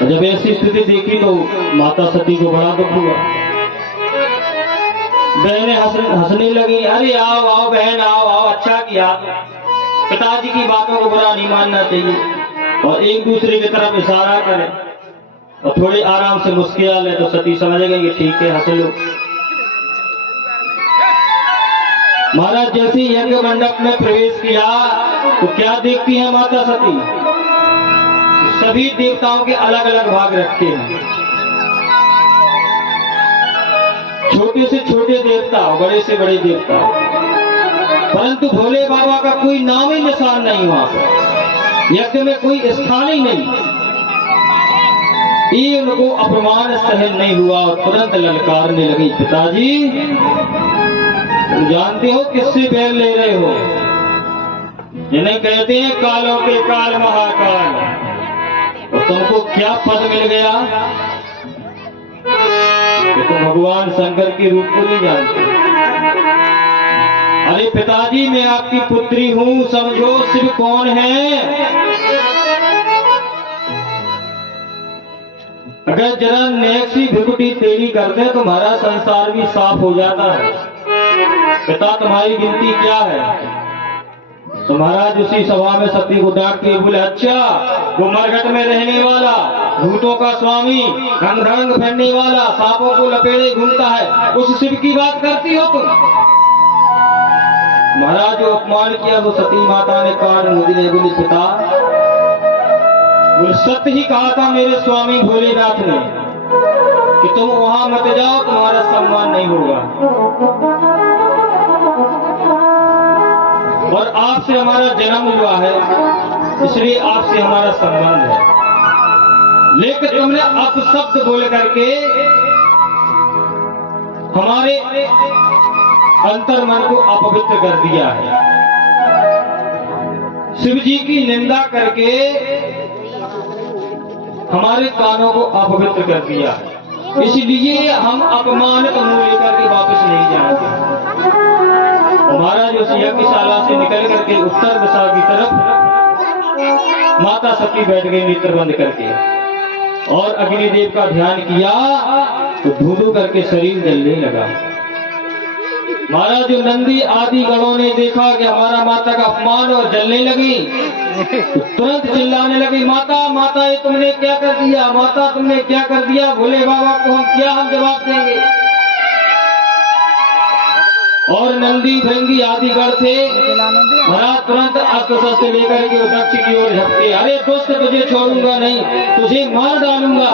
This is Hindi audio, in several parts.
जब ऐसी स्थिति देखी तो माता सती को बड़ा दुख हुआ। बहनें हंसने लगी, अरे आओ आओ बहन आओ आओ, अच्छा किया। पिताजी की बातों को बुरा नहीं मानना चाहिए और एक दूसरे की तरफ इशारा करें और थोड़े आराम से मुस्कुरा ले तो सती समझ गई कि ठीक है, हंस लो। महाराज जैसे यज्ञ मंडप में प्रवेश किया तो क्या देखती है माता सती? सभी देवताओं के अलग अलग भाग रखते हैं, छोटे से छोटे देवता, बड़े से बड़े देवता, परंतु भोले बाबा का कोई नाम ही निशान नहीं, वहां पर यज्ञ में कोई स्थान ही नहीं। ये उनको अपमान सहन नहीं हुआ और तुरंत ललकारने लगी, पिताजी तुम जानते हो किससे बैर ले रहे हो? जिन्हें कहते हैं कालों के काल महाकाल, और तुमको क्या पद मिल गया कि तुम भगवान शंकर के रूप को नहीं जानते? अरे पिताजी मैं आपकी पुत्री हूं, समझो शिव कौन है। अगर जरा नेक सी भिकुटी तेरी करते तो हमारा संसार भी साफ हो जाता है। पिता तुम्हारी गिनती क्या है? तो महाराज उसी सभा में सती को डांट के बोले, अच्छा वो मरघट में रहने वाला, भूतों का स्वामी, रंग ढंग फैलने वाला, सांपों को लपेटे घूमता है, उस शिव की बात करती हो तुम? महाराज जो अपमान किया वो सती माता ने कान मुझे बोली, पिता बोले सत्य ही कहा था मेरे स्वामी भोलेनाथ ने कि तुम वहां मत जाओ, तुम्हारा सम्मान नहीं होगा। और आपसे हमारा जन्म हुआ है इसलिए आपसे हमारा संबंध है, लेकिन तुमने अपशब्द बोल करके हमारे अंतर मन को अपवित्र कर दिया है। शिव जी की निंदा करके हमारे कानों को अपवित्र कर दिया है, इसलिए हम अपमानित मुंह लेकर के वापस नहीं जाएंगे। हमारा जो यज्ञशाला से निकल करके उत्तर दिशा की तरफ माता सती बैठ गई नेत्र बंद करके और अग्निदेव का ध्यान किया तो धू करके शरीर जलने लगा। महाराज जो नंदी आदि गणों ने देखा कि हमारा माता का अपमान और जलने लगी तो तुरंत चिल्लाने लगी, माता माता ये तुमने क्या कर दिया? माता तुमने क्या कर दिया? भोले बाबा को हम जवाब देंगे? और नंदी भृंगी आदि गण थे, महाराज तुरंत अस्त्र शस्त्र लेकर के दक्ष की ओर झपके, अरे दुष्ट तुझे छोड़ूंगा नहीं, तुझे मार डालूंगा,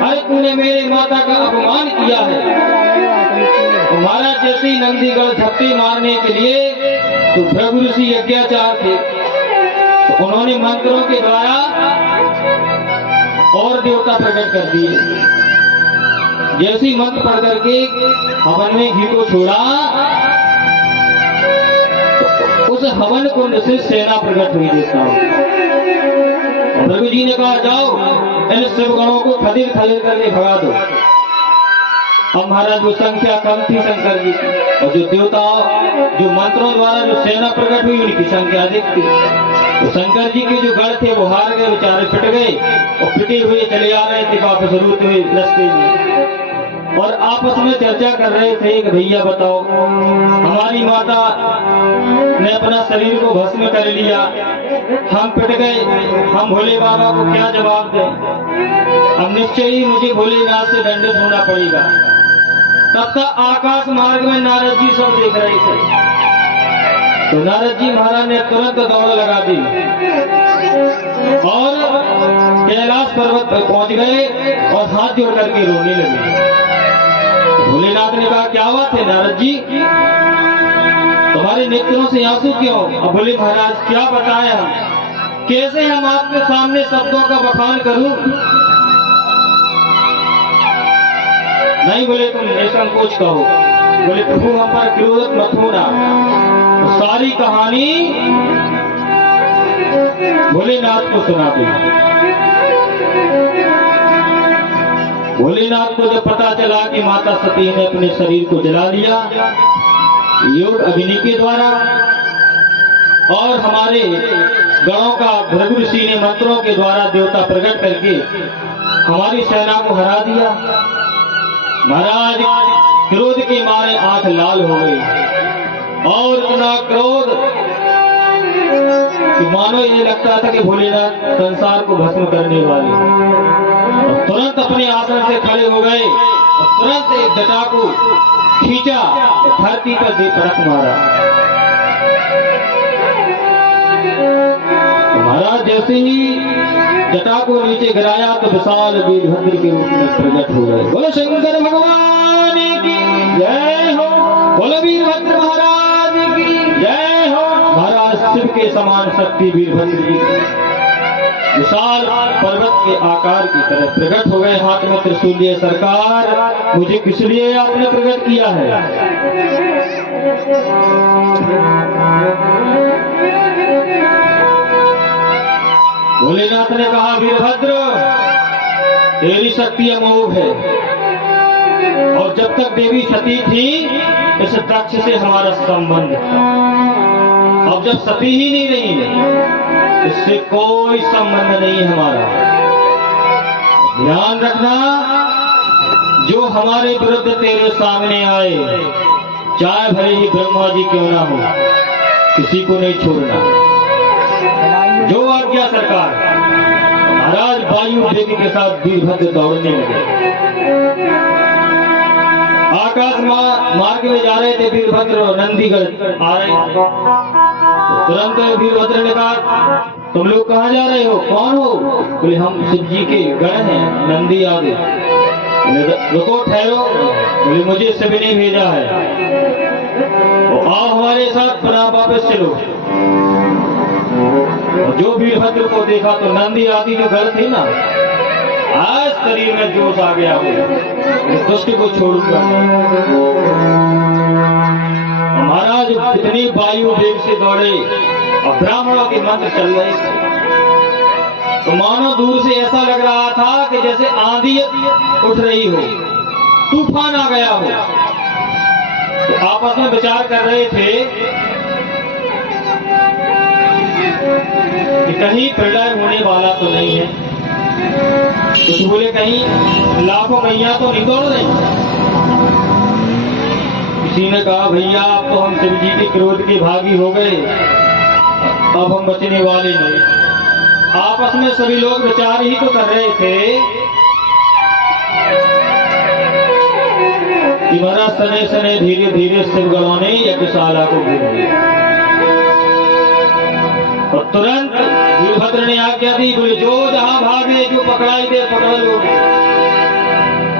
अरे तूने मेरे माता का अपमान किया है। तो महाराज जैसे ही नंदी गण झपके मारने के लिए तो भृगु ऋषि यज्ञाचार थे, तो उन्होंने मंत्रों के द्वारा और देवता प्रकट कर दिए। जैसे ही मंत्र पढ़ करके हवन में घी को छोड़ा तो उस हवन कुंड से सेना प्रकट हुई देता हूं। प्रभु जी ने कहा जाओ इन शिव गणों को खदेड़ खदेड़ करके भगा दो। अब महाराज वो संख्या कम थी शंकर जी की, और जो देवता जो मंत्रों द्वारा जो सेना प्रकट हुई उनकी संख्या अधिक थी। तो शंकर जी के जो गढ़ थे वो हार गए, बेचारे पिट गए और पिटे हुए चले आ रहे थे वापस रोते हुए रास्ते में, और आपस में चर्चा कर रहे थे कि भैया बताओ हमारी माता ने अपना शरीर को भस्म कर लिया, हम पिट गए, हम भोले बाबा को क्या जवाब दें? अब निश्चय ही मुझे भोलेनाथ से दंडित होना पड़ेगा। तब तक आकाश मार्ग में नारद जी सब देख रहे थे, तो नारद जी महाराज ने तुरंत दौड़ लगा दी और कैलाश पर्वत पर पहुंच गए और हाथ जोड़ करके रोने लगे। भोलेनाथ ने कहा क्या बात है नारद जी, तुम्हारे नेत्रों से आंसू क्यों? अब बोले महाराज क्या बताएं हम, कैसे हम आपके सामने शब्दों का बखान करूं? नहीं बोले तुम निसंकोच कहो। बोले प्रभु हम पर क्रोध मत होना। तो सारी कहानी भोलेनाथ को सुना दी। भोलेनाथ को जब पता चला कि माता सती ने अपने शरीर को जला लिया योग अग्नि के द्वारा, और हमारे गणों का भृगु ऋषि ने मंत्रों के द्वारा देवता प्रकट करके हमारी सेना को हरा दिया। महाराज क्रोध के मारे आंख लाल हो गई और इतना क्रोध कि मानो ये लगता था कि भोलेनाथ संसार को भस्म करने वाले। और तुरंत अपने आसन से खड़े हो गए और तुरंत एक जटा को खींचा और धरती पर दे पटक मारा। महाराज जैसे ही जटा को नीचे गिराया तो विशाल वीरभद्र के रूप में प्रकट हो गए। बोलो शंकर भगवान की जय हो, बोलो वीरभद्र महाराज की जय हो। महाराज शिव के समान शक्ति वीरभद्र की विशाल पर्वत के आकार की तरह प्रकट हो गए। हाथ में त्रिशूल लिए, सरकार मुझे किस लिए आपने प्रकट किया है? भोलेनाथ ने कहा वीरभद्र तेरी शक्ति अमोघ है और जब तक देवी सती थी इस दक्ष से हमारा संबंध था। अब जब सती ही नहीं रही है इससे कोई संबंध नहीं हमारा। ध्यान रखना जो हमारे विरुद्ध तेरे सामने आए चाहे भले ही ब्रह्मा जी क्यों ना हो किसी को नहीं छोड़ना। जो आज्ञा सरकार। महाराज वायु वेग के साथ वीरभद्र दौड़ने लगे। आकाश मार्ग में जा रहे थे वीरभद्र, नंदीगढ़ आ रहे थे। तो तुरंत वीरभद्र ने कहा तुम लोग कहाँ जा रहे हो, कौन हो? बोले हम शिव जी के गण हैं, नंदी आ गए। रुको ठहरो। बोले मुझे शिव ने भेजा है, तो आओ हमारे साथ पुनः वापस चलो। जो वीरभद्र को देखा तो नंदी आदि जो गढ़ थी ना, आज शरीर में जोश आ गया हो, दुष्ट को छोड़ूंगा। महाराज इतनी वायु वेग से दौड़े और ब्राह्मणों के मंत्र चल रहे थे तो मानो दूर से ऐसा लग रहा था कि जैसे आंधी उठ रही हो, तूफान आ गया हो। तो आपस में विचार कर रहे थे कि कहीं प्रलय होने वाला तो नहीं है। कुछ बोले कहीं लाखों मैया तो नहीं दौड़ रही। किसी ने कहा भैया अब तो हम शिव जी के क्रोध के भागी हो गए, अब हम बचने वाले नहीं। आपस में सभी लोग विचार ही तो कर रहे थे कि महाराज सने सने धीरे धीरे शिवगणों ने यज्ञशाला को घेर लिया और तुरंत वीरभद्र ने आज्ञा दी। बोले जो जहां भागे जो पकड़ाई दे पकड़ लो।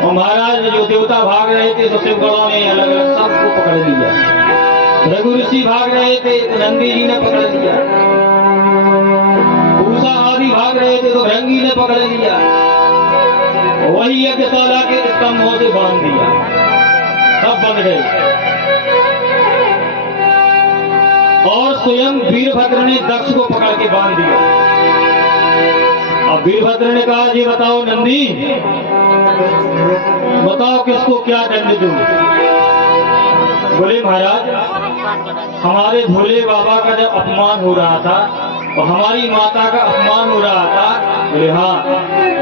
और महाराज जो देवता भाग रहे थे तो शिवगणों ने अलग अलग सबको पकड़ लिया। रघु ऋषि भाग रहे थे तो नंदी जी ने पकड़ लिया। पूषा आदि भाग रहे थे तो भृंगी ने पकड़ लिया। वही यज्ञशाला के स्तंभों से बांध दिया, सब बंध गए। और स्वयं वीरभद्र ने दक्ष को पकड़ के बांध दिया। अब वीरभद्र ने कहा जी बताओ नंदी, बताओ किसको क्या दंड दूं? बोले महाराज हमारे भोले बाबा का जब अपमान हो रहा था और हमारी माता का अपमान हो रहा था। बोले हाँ।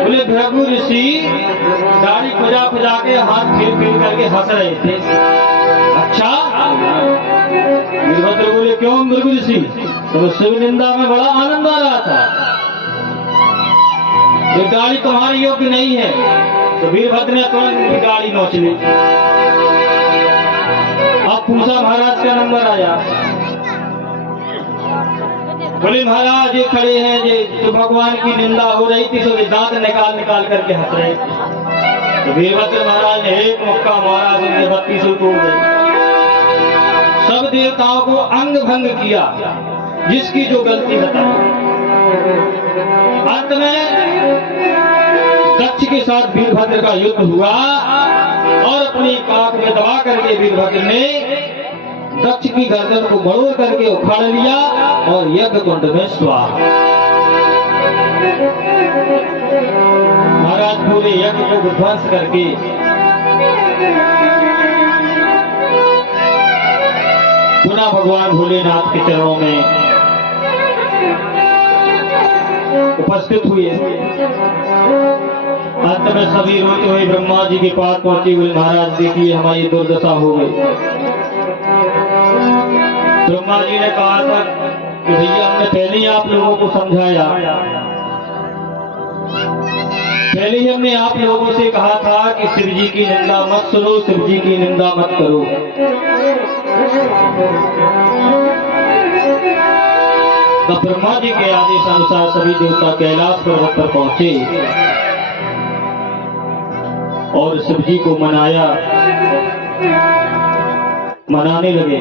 बोले भृगु ऋषि दाढ़ी खुजा खुजा के हाथ फेर फेर करके हंस रहे थे। अच्छा वीरभद्र बोले क्यों भृगु ऋषि? तो शिव निंदा में बड़ा आनंद आ रहा था। ये दाढ़ी तुम्हारी योग्य नहीं है। तो वीरभद्र ने तुरंत गाड़ी नोच ली। अब पूछा महाराज का नंबर आया। बोले महाराज ये खड़े हैं ये तो भगवान की निंदा हो रही थी तो दांत निकाल निकाल करके हंस रहे थे। तो वीरभद्र महाराज ने एक मुक्का मारा, उनके 32 टूट गए। सब देवताओं को अंग भंग किया जिसकी जो गलती बताई। अंत में दक्ष के साथ वीरभद्र का युद्ध हुआ और अपनी काख में दबा करके वीरभद्र ने दक्ष की गर्दन को मरोड़ करके उखाड़ लिया और यज्ञ कुंड में स्वाहा। महाराज पूरे यज्ञ को विध्वंस करके पुनः भगवान भोलेनाथ के चरणों में उपस्थित हुए। अंत में सभी रोते हुए ब्रह्मा जी के पास पहुंचे हुए, महाराज देखिए हमारी दुर्दशा हो गई। ब्रह्मा जी ने कहा था कि भैया हमने पहले ही आप लोगों को समझाया, पहले ही हमने आप लोगों से कहा था कि शिव जी की निंदा मत सुनो, शिव जी की निंदा मत करो। तब ब्रह्मा जी के आदेश अनुसार सभी देवता कैलाश पर्वत पर पहुंचे और शिव जी को मनाने लगे।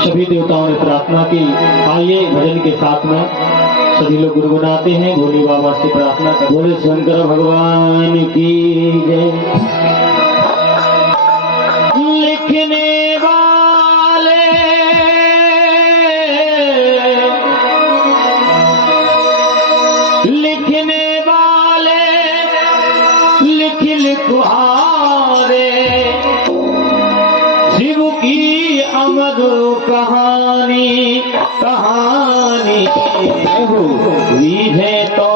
सभी देवताओं ने प्रार्थना की। आइए भजन के साथ में सभी लोग गुनगुनाते हैं, भोले बाबा से प्रार्थना कर। बोले शंकर भगवान की जय। लिखने वाले लिख लिखवारे शिव की अमर कहानी हुई है तो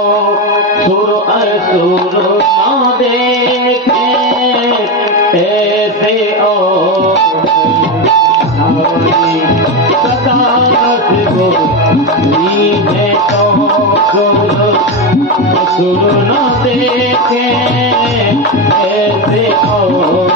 सुर असुर ना देखे ऐसे और हुई है तो सुर ना देखे ऐसे और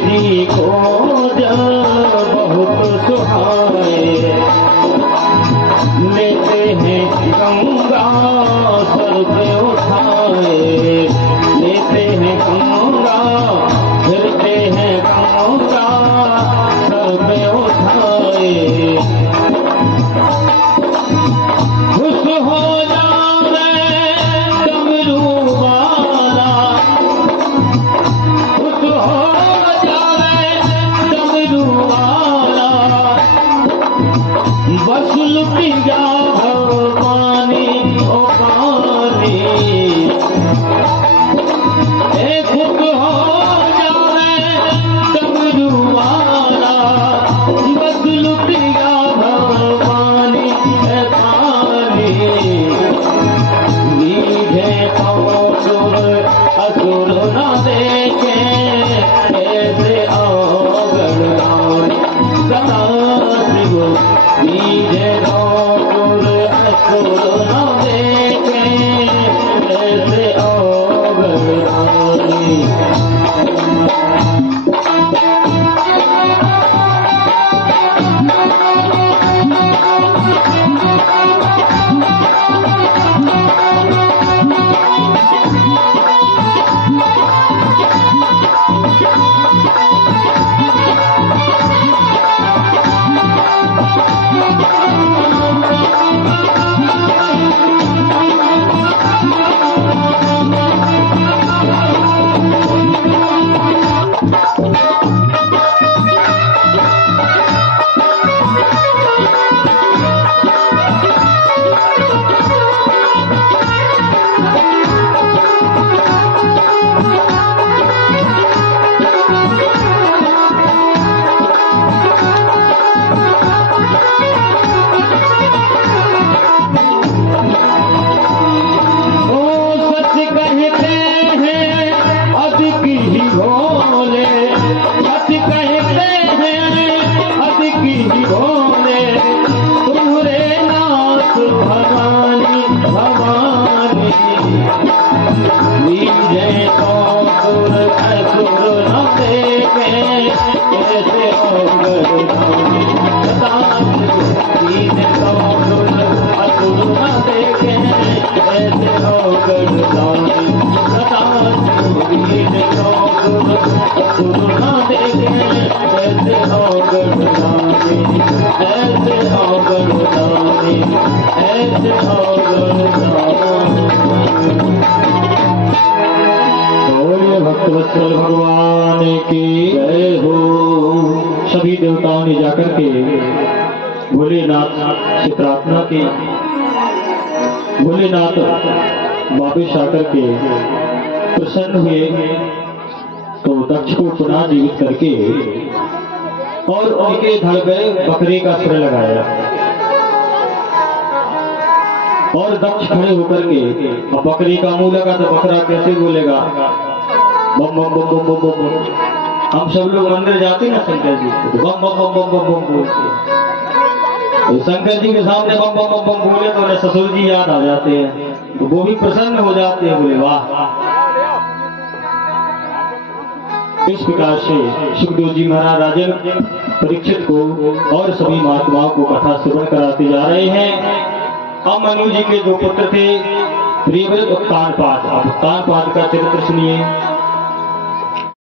जी को जब बहुत सुहाए, लेते हैं गंगा सर पे उठाए, लेते हैं गंगा, फिरते हैं गंगा सर पे उठाए। खुश हो जावे डमरू वाला, खुश हो जावे डमरू वाला, बस लुट जा भवानी ओ पानी। खुश हो जावे डमरू वाला, बस लुट जा भवानी ए पानी। नीचे असुर असुर न देखे, ऐसे अवगण सदा शिव। नीचे असुर असुर न देखे, ऐसे अवगण। भक्तवत्सल भगवान की जय हो। सभी देवताओं ने जाकर के भोलेनाथ से प्रार्थना की। भोलेनाथ वापिस आकर के प्रसन्न हुए तो दक्ष को पुनः जीवित करके और उनके धड़ पे बकरे का सिर लगाया और दक्ष खड़े होकर के, अब बकरी का मुंह लगा तो बकरा कैसे बोलेगा, बम बम बम बम बम बम। हम सब लोग मंदिर जाते ना शंकर जी तो बम बम बम बम बम बम बोलते, तो शंकर जी के सामने बम बम बम बम बोले तो उन्हें ससुर जी याद आ जाते हैं, तो वो भी प्रसन्न हो जाते हैं, बोले वाह। इस प्रकार से सुखदेव जी महाराज राजन परीक्षित को और सभी महात्माओं को कथा श्रवण कराते जा रहे हैं। अब मनु जी के जो पुत्र थे प्रियव्रत उत्तानपाद, अब उत्तानपाद का चरित्र सुनिए।